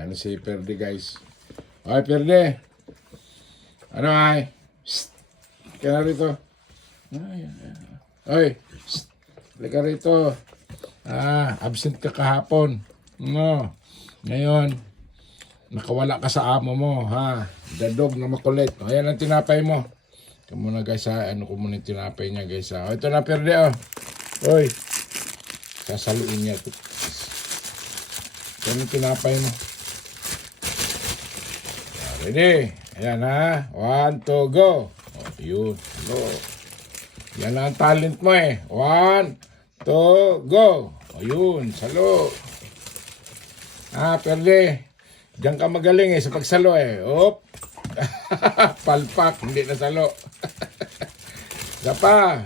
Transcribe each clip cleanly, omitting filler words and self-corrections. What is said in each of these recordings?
Yan si Perde, guys. Ay, Perde. Ano ay? Psst. Kaya rito. Ay, psst. Halika rito. Absent ka kahapon. No. Ngayon, nakawala ka sa amo mo, ha? Dadog na makulit. Ayan ang tinapay mo. Ito muna, guys, ha? Ano ko muna yung tinapay niya, guys, ha? Ito na, Perde, oh. Oy. Sasaluin niya ito. Ito yung tinapay mo. Ready? Ayan, ha? 1, 2, go. O, yun. Hello. Yan ang talent mo, eh. 1, 2, go. O, yun. Salo. Perde. Diyan ka magaling, eh, sa pagsalo, eh. Op. Palpak. Hindi na salo. Isa pa.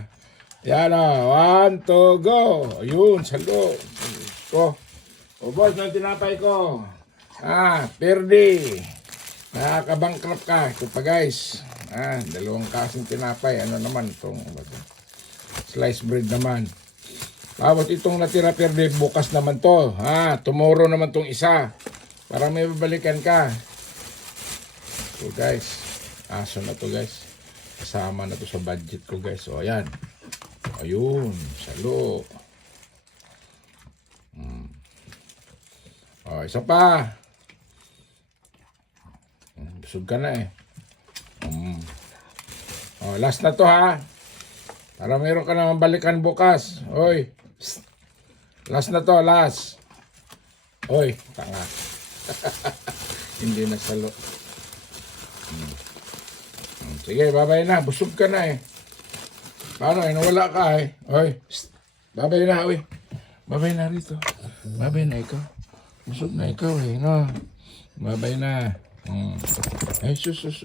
Yan, 1, 2, go. O, yun. Salo. O, boss, ng tinapay ko. Perde. Nakakabankrupt ka. Ito pa, guys. Dalawang kasing tinapay. Ano naman itong slice bread naman. Tapos itong natira, Perde, bukas naman to. Tomorrow naman tong isa. Para may babalikan ka. So, guys. Aso na to, guys. Kasama na to sa budget ko, guys. O, ayan. Ayun. Salo. O, isa pa. Busog ka na, eh. O, last na to, ha. Para mayroon ka naman balikan bukas. Oy. Psst. Last na to, last. Oy, tanga. Hindi na salo. Sige, babay na. Busog ka na, eh. Paano, eh? Nawala ka, eh. Oy. Psst. Babay na, oy. Babay na rito. Babay na ikaw. Busog na ikaw, eh. No? Babay na. Ay, sus.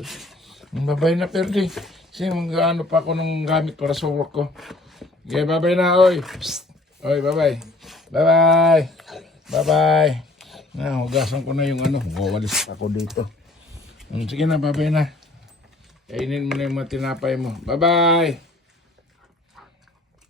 Babay na, Perde. Kasi mag-ano pa ako ng gamit para sa work ko. Okay, babay na, oy. Psst. Oy, babay. Bye-bye. Bye-bye. Hugasan ko na yung ano. Wawalis ako dito. Sige na, babay na. Kainin mo na yung mga tinapay mo. Bye-bye.